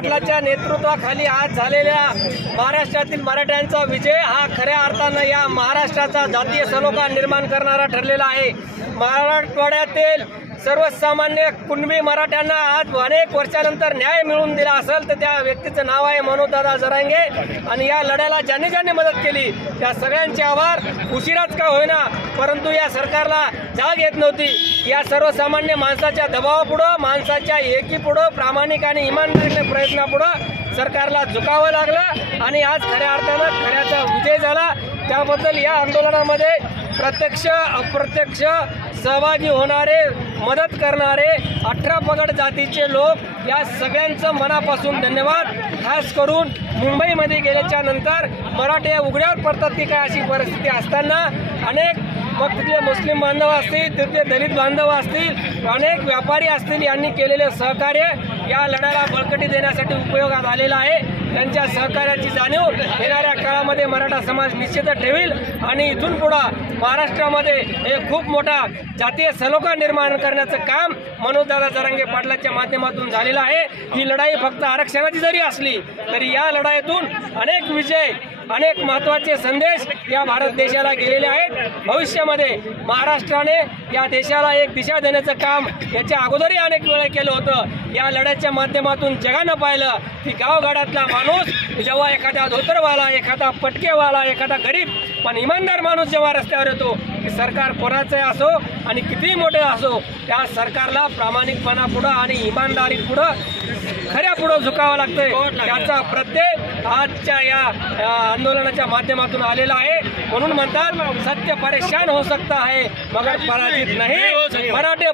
पाटलाच्या नेतृत्वाखाली आज झालेल्या महाराष्ट्रातील मराठ्यांचा विजय हा खऱ्या अर्थानं या महाराष्ट्राचा जातीय सलोखा निर्माण करणारा ठरलेला आहे. मराठवाड्यातील सर्वसामान्य कुणबी मराठ्यांना आज अनेक वर्षानंतर न्याय मिळवून दिला असेल तर त्या व्यक्तीचं नाव आहे मनोजदादा जरांगे. आणि या लढ्याला ज्यांनी ज्यांनी मदत केली त्या सगळ्यांचे आभार. उशिराच का होईना परंतु या सरकारला जाग येत नव्हती. या सर्वसामान्य माणसाच्या दबावापुढं माणसाच्या एकीपुढं प्रामाणिक आणि इमानदारीने प्रयत्नापुढं सरकारला झुकावं लागलं. आणि आज खऱ्या अर्थानं खऱ्याचा विजय झाला. त्याबद्दल या आंदोलनामध्ये प्रत्यक्ष अप्रत्यक्ष सहभागी होणारे मदत करणारे अठरा पगड जातीचे लोक या सगळ्यांचं मनापासून धन्यवाद. खास करून मुंबईमध्ये गेल्याच्यानंतर मराठी उघड्यावर पडतात की काय अशी परिस्थिती असताना अनेक मग तिथले मुस्लिम बांधव असतील तिथले दलित बांधव असतील अनेक व्यापारी असतील यांनी केलेले सहकार्य या लढ्याला बळकटी देण्यासाठी उपयोगात आलेला आहे. त्यांच्या सहकार्याची जाणीव येणाऱ्या मराठा समाज निश्चितच ठेवील आणि इथून पुढं महाराष्ट्रामध्ये हे खूप मोठा जातीय सलोखा निर्माण करण्याचं काम मनोजदादा जरांगे पाटलाच्या माध्यमातून झालेलं आहे. ही लढाई फक्त आरक्षणाची जरी असली तरी या लढाईतून अनेक विजय अनेक महत्त्वाचे संदेश या भारत देशाला गेलेले आहेत. भविष्यामध्ये महाराष्ट्राने या देशाला एक दिशा देण्याचं काम याच्या अगोदरही अनेक वेळा केलं होतं. या लढ्याच्या माध्यमातून जगानं पाहिलं की गावगाड्यातला माणूस जेव्हा एखादा धोतरवाला एखादा पटकेवाला एखादा गरीब पण इमानदार माणूस जेव्हा रस्त्यावर येतो की सरकार कोणाचं असो आणि कितीही मोठे असो त्या सरकारला प्रामाणिकपणा पुढं आणि इमानदारी पुढं खऱ्या पुढं झुकावं लागतंय त्याचा प्रत्यय आजच्या या आंदोलनाच्या माध्यमातून आलेला आहे. म्हणून म्हणतात सत्य परेशान हो सकता है मगर पराजित नाही मराठे